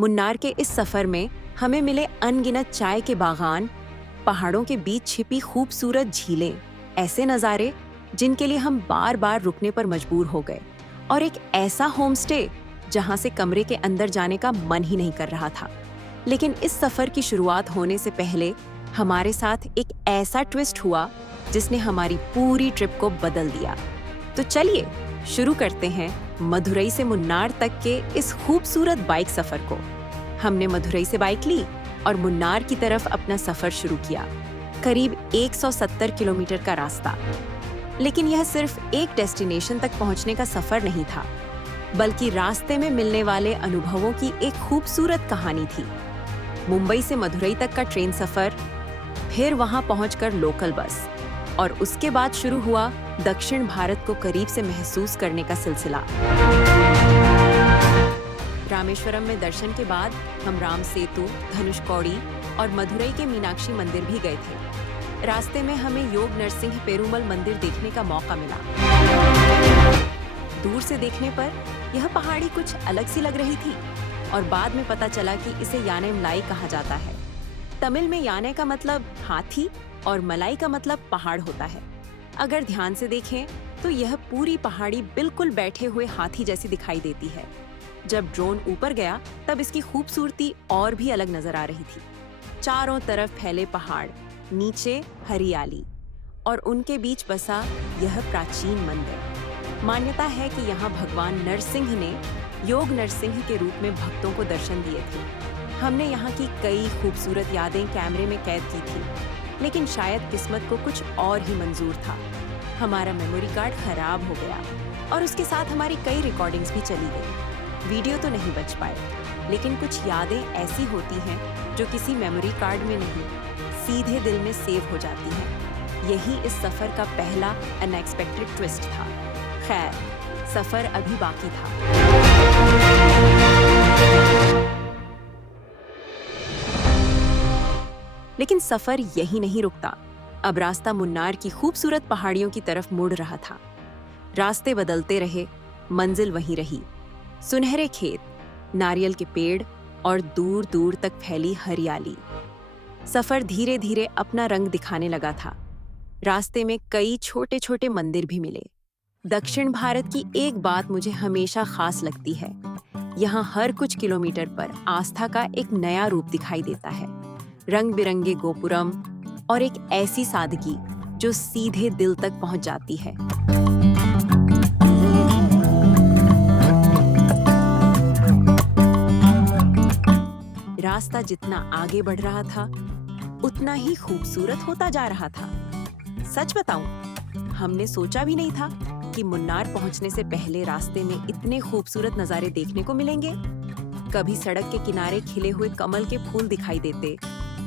मुन्नार के इस सफर में हमें मिले अनगिनत चाय के बागान, पहाड़ों के बीच छिपी खूबसूरत झीलें, ऐसे नज़ारे जिनके लिए हम बार बार रुकने पर मजबूर हो गए, और एक ऐसा होम स्टे जहां से कमरे के अंदर जाने का मन ही नहीं कर रहा था। लेकिन इस सफर की शुरुआत होने से पहले हमारे साथ एक ऐसा ट्विस्ट हुआ जिसने हमारी पूरी ट्रिप को बदल दिया। तो चलिए शुरू करते हैं मदुरई से मुन्नार तक के इस खूबसूरत बाइक सफर को। हमने मदुरई से बाइक ली और मुन्नार की तरफ अपना सफर शुरू किया। करीब 170 किलोमीटर का रास्ता। लेकिन यह सिर्फ एक डेस्टिनेशन तक पहुंचने का सफर नहीं था, बल्कि रास्ते में मिलने वाले अनुभवों की एक खूबसूरत कहानी थी। मुंबई से मदुरई तक का ट्रेन सफर, फिर वहां पहुंचकर लोकल बस, और उसके बाद शुरू हुआ दक्षिण भारत को करीब से महसूस करने का सिलसिला। रामेश्वरम में दर्शन के बाद हम राम सेतु, धनुषकौड़ी और मदुरई के मीनाक्षी मंदिर भी गए थे। रास्ते में हमें योग नरसिंह पेरुमल मंदिर देखने का मौका मिला। दूर से देखने पर यह पहाड़ी कुछ अलग सी लग रही थी, और बाद में पता चला कि इसे यानेमलाई कहा जाता है। तमिल में याने का मतलब हाथी और मलाई का मतलब पहाड़ होता है। अगर ध्यान से देखें तो यह पूरी पहाड़ी बिल्कुल बैठे हुए हाथी जैसी दिखाई देती है। जब ड्रोन ऊपर गया तब इसकी खूबसूरती और भी अलग नजर आ रही थी। चारों तरफ फैले पहाड़, नीचे हरियाली, और उनके बीच बसा यह प्राचीन मंदिर। मान्यता है कि यहाँ भगवान नरसिंह ने योग नरसिंह के रूप में भक्तों को दर्शन दिए थे। हमने यहाँ की कई खूबसूरत यादें कैमरे में कैद की थी, लेकिन शायद किस्मत को कुछ और ही मंजूर था। हमारा मेमोरी कार्ड खराब हो गया और उसके साथ हमारी कई रिकॉर्डिंग्स भी चली गई। वीडियो तो नहीं बच पाए, लेकिन कुछ यादें ऐसी होती हैं जो किसी मेमोरी कार्ड में नहीं, सीधे दिल में सेव हो जाती हैं। यही इस सफर का पहला अनएक्सपेक्टेड ट्विस्ट था। खैर, सफर अभी बाकी था। लेकिन सफर यही नहीं रुकता। अब रास्ता मुन्नार की खूबसूरत पहाड़ियों की तरफ मुड़ रहा था। रास्ते बदलते रहे, मंजिल वहीं रही। सुनहरे खेत, नारियल के पेड़ और दूर दूर तक फैली हरियाली। सफर धीरे धीरे अपना रंग दिखाने लगा था। रास्ते में कई छोटे छोटे मंदिर भी मिले। दक्षिण भारत की एक बात मुझे हमेशा खास लगती है। यहाँ हर कुछ किलोमीटर पर आस्था का एक नया रूप दिखाई देता है। रंग बिरंगे गोपुरम और एक ऐसी सादगी जो सीधे दिल तक पहुंच जाती है। रास्ता जितना आगे बढ़ रहा था, उतना ही खूबसूरत होता जा रहा था। सच बताऊं, हमने सोचा भी नहीं था कि मुन्नार पहुंचने से पहले रास्ते में इतने खूबसूरत नज़ारे देखने को मिलेंगे। कभी सड़क के किनारे खिले हुए कमल के फूल दिखाई देते,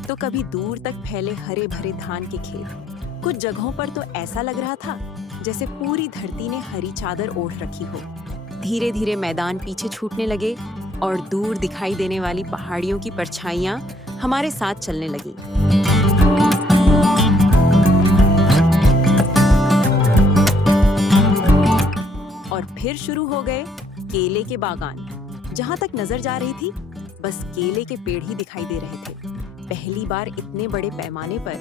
तो कभी दूर तक फैले हरे भरे धान के खेत। कुछ जगहों पर तो ऐसा लग रहा था जैसे पूरी धरती ने हरी चादर ओढ़ रखी हो। धीरे धीरे मैदान पीछे छूटने लगे और दूर दिखाई देने वाली पहाड़ियों की परछाइयां हमारे साथ चलने लगी। और फिर शुरू हो गए केले के बागान। जहां तक नजर जा रही थी, बस केले के पेड़ ही दिखाई दे रहे थे। पहली बार इतने बड़े पैमाने पर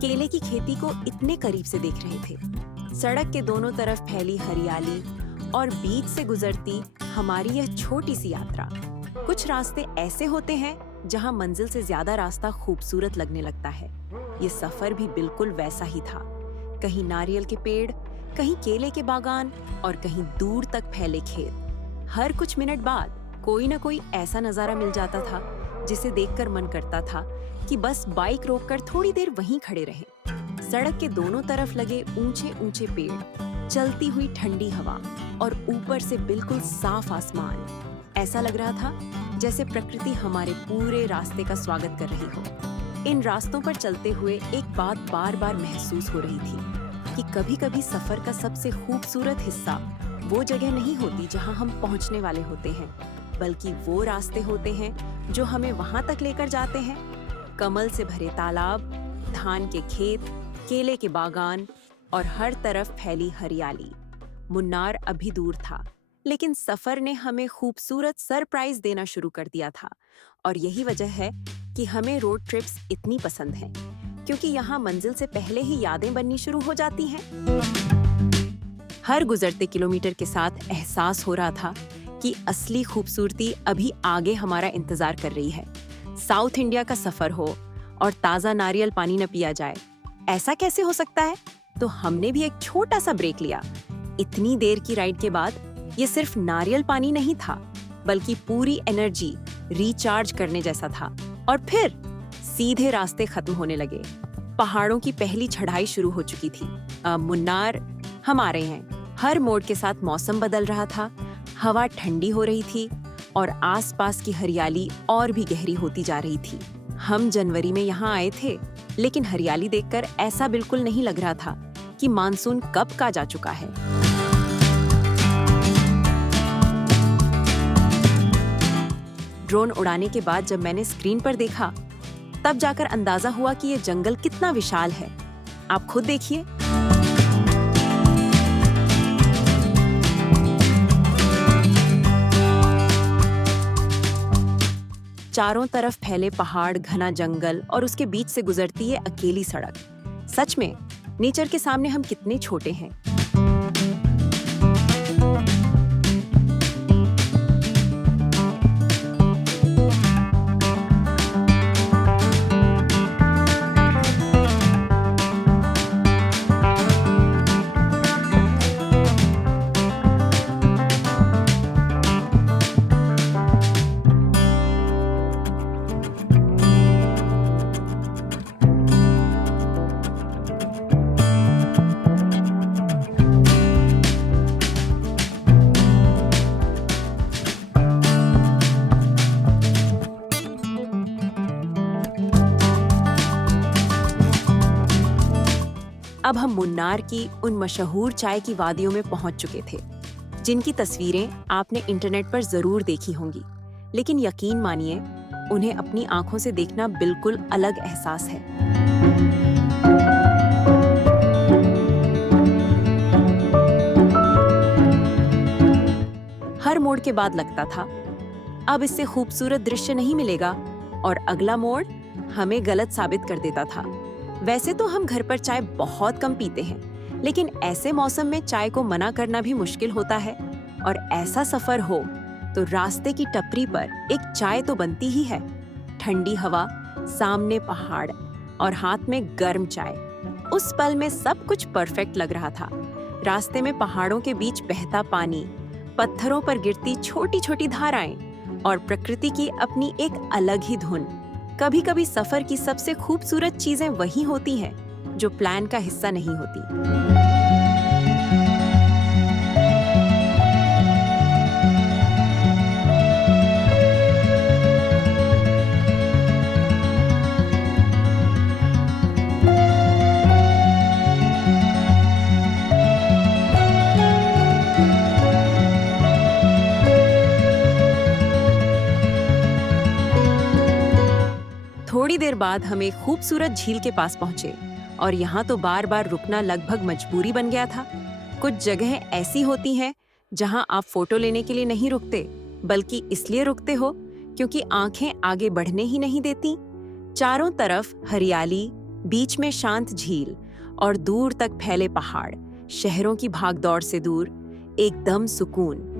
केले की खेती को इतने करीब से देख रहे थे। सड़क के दोनों तरफ फैली हरियाली और बीच से गुजरती हमारी यह छोटी सी यात्रा। कुछ रास्ते ऐसे होते हैं जहां मंजिल से ज्यादा रास्ता खूबसूरत लगने लगता है। ये सफर भी बिल्कुल वैसा ही था। कहीं नारियल के पेड़, कहीं केले के बागान और कहीं दूर तक फैले खेत। हर कुछ मिनट बाद कोई ना कोई ऐसा नजारा मिल जाता था जिसे देखकर मन करता था कि बस बाइक रोककर थोड़ी देर वहीं खड़े रहें। सड़क के दोनों तरफ लगे ऊंचे ऊंचे पेड़, चलती हुई ठंडी हवा और ऊपर से बिल्कुल साफ आसमान। ऐसा लग रहा था जैसे प्रकृति हमारे पूरे रास्ते का स्वागत कर रही हो। इन रास्तों पर चलते हुए एक बात बार बार महसूस हो रही थी कि कभी-कभी सफर का सबसे खूबसूरत हिस्सा वो जगह नहीं होती जहां हम पहुंचने वाले होते हैं, बल्कि वो रास्ते होते हैं जो हमें वहां तक लेकर जाते हैं। कमल से भरे तालाब, धान के खेत, केले के बागान और हर तरफ फैली हरियाली। मुन्नार अभी दूर था, लेकिन सफर ने हमें खूबसूरत सरप्राइज देना शुरू कर दिया था। और यही वजह है कि हमें रोड ट्रिप्स इतनी पसंद हैं, क्योंकि यहाँ मंजिल से पहले ही यादें बननी शुरू हो जाती हैं। हर गुजरते किलोमीटर के साथ एहसास हो रहा था कि असली खूबसूरती अभी आगे हमारा इंतजार कर रही है। साउथ इंडिया का सफर हो और ताज़ा नारियल पानी न पिया जाए, ऐसा कैसे हो सकता है? तो हमने भी एक छोटा सा ब्रेक लिया। इतनी देर की राइड के बाद ये सिर्फ नारियल पानी नहीं था, बल्कि पूरी एनर्जी रिचार्ज करने जैसा था। और फिर सीधे रास्ते खत्म होने लगे। पहाड़ों की पहली चढ़ाई शुरू हो चुकी थी। मुन्नार हम आ रहे हैं। हर मोड़ के साथ मौसम बदल रहा था, हवा ठंडी हो रही थी और आसपास की हरियाली और भी गहरी होती जा रही थी। हम जनवरी में यहाँ आए थे, लेकिन हरियाली देखकर ऐसा बिल्कुल नहीं लग रहा था कि मानसून कब का जा चुका है। ड्रोन उड़ाने के बाद जब मैंने स्क्रीन पर देखा, तब जाकर अंदाजा हुआ कि ये जंगल कितना विशाल है। आप खुद देखिए। चारों तरफ फैले पहाड़, घना जंगल और उसके बीच से गुजरती है अकेली सड़क। सच में नेचर के सामने हम कितने छोटे हैं। अब हम मुन्नार की उन मशहूर चाय की वादियों में पहुंच चुके थे, जिनकी तस्वीरें आपने इंटरनेट पर जरूर देखी होंगी। लेकिन यकीन मानिए, उन्हें अपनी आंखों से देखना बिल्कुल अलग एहसास है। हर मोड़ के बाद लगता था, अब इससे खूबसूरत दृश्य नहीं मिलेगा, और अगला मोड़ हमें गलत साबित कर देता था। वैसे तो हम घर पर चाय बहुत कम पीते हैं, लेकिन ऐसे मौसम में चाय को मना करना भी मुश्किल होता है। और ऐसा सफर हो तो रास्ते की टपरी पर एक चाय तो बनती ही है। ठंडी हवा, सामने पहाड़ और हाथ में गर्म चाय। उस पल में सब कुछ परफेक्ट लग रहा था। रास्ते में पहाड़ों के बीच बहता पानी, पत्थरों पर गिरती छोटी छोटी धाराएं और प्रकृति की अपनी एक अलग ही धुन। कभी-कभी सफर की सबसे खूबसूरत चीजें वही होती हैं जो प्लान का हिस्सा नहीं होती। थोड़ी देर बाद हम एक खूबसूरत झील के पास पहुंचे, और यहाँ तो बार बार रुकना लगभग मजबूरी बन गया था। कुछ जगहें ऐसी होती हैं जहाँ आप फोटो लेने के लिए नहीं रुकते, बल्कि इसलिए रुकते हो क्योंकि आंखें आगे बढ़ने ही नहीं देती। चारों तरफ हरियाली, बीच में शांत झील और दूर तक फैले पहाड़। शहरों की भागदौड़ से दूर एकदम सुकून।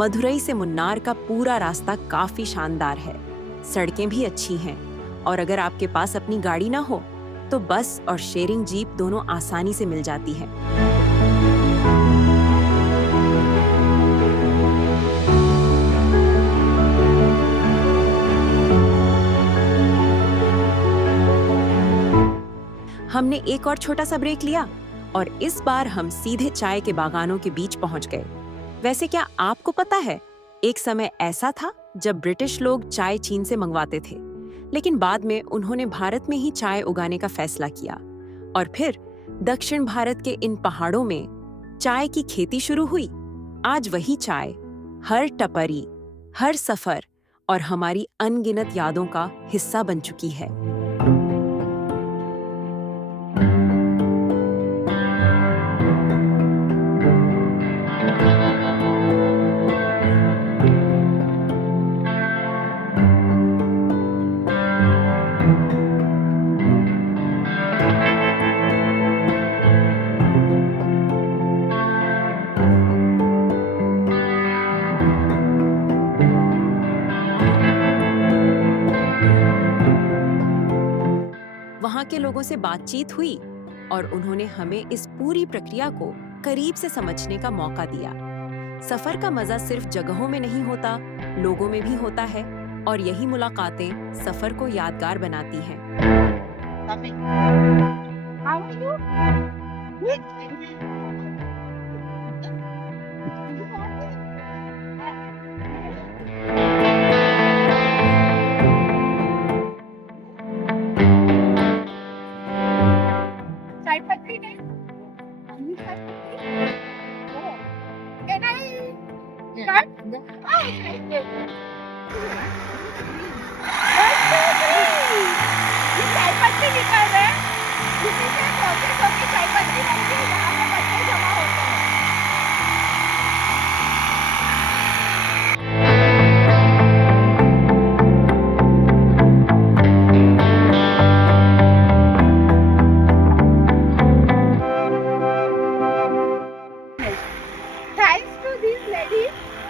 मदुरई से मुन्नार का पूरा रास्ता काफी शानदार है। सड़कें भी अच्छी हैं और अगर आपके पास अपनी गाड़ी ना हो तो बस और शेयरिंग जीप दोनों आसानी से मिल जाती है। हमने एक और छोटा सा ब्रेक लिया और इस बार हम सीधे चाय के बागानों के बीच पहुंच गए। वैसे क्या आपको पता है, एक समय ऐसा था जब ब्रिटिश लोग चाय चीन से मंगवाते थे, लेकिन बाद में उन्होंने भारत में ही चाय उगाने का फैसला किया और फिर दक्षिण भारत के इन पहाड़ों में चाय की खेती शुरू हुई। आज वही चाय हर टपरी, हर सफर और हमारी अनगिनत यादों का हिस्सा बन चुकी है। वहाँ के लोगों से बातचीत हुई और उन्होंने हमें इस पूरी प्रक्रिया को करीब से समझने का मौका दिया। सफर का मजा सिर्फ जगहों में नहीं होता, लोगों में भी होता है और यही मुलाकातें सफर को यादगार बनाती हैं।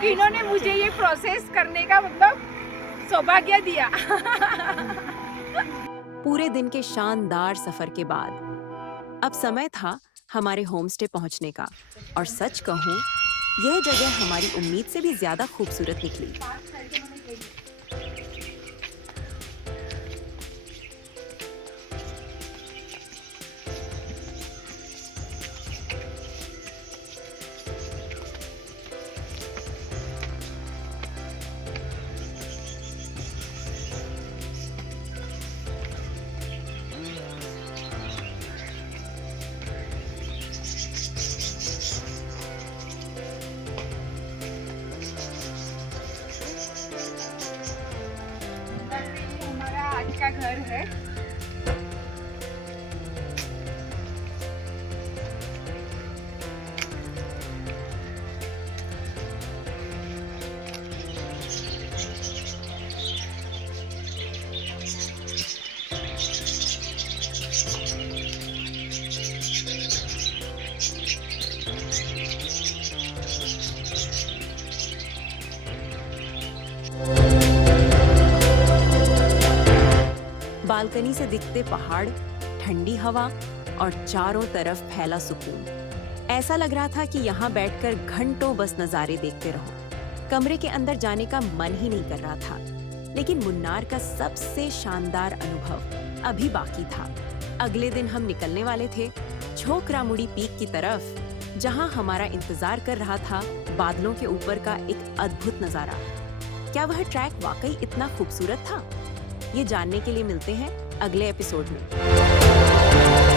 इन्होंने मुझे ये प्रोसेस करने का सौभाग्य दिया। पूरे दिन के शानदार सफर के बाद अब समय था हमारे होमस्टे पहुंचने का और सच कहूं, यह जगह हमारी उम्मीद से भी ज्यादा खूबसूरत निकली। का घर है। बालकनी से दिखते पहाड़, ठंडी हवा और चारों तरफ फैला सुकून। ऐसा लग रहा था कि यहाँ बैठकर घंटों बस नज़ारे देखते रहो। कमरे के अंदर जाने का मन ही नहीं कर रहा था। लेकिन मुन्नार का सबसे शानदार अनुभव अभी बाकी था। अगले दिन हम निकलने वाले थे छोकरामुड़ी पीक की तरफ, जहाँ हमारा इंतजार कर रहा था बादलों के ऊपर का एक अद्भुत नज़ारा। क्या वह ट्रैक वाकई इतना खूबसूरत था? ये जानने के लिए मिलते हैं अगले एपिसोड में।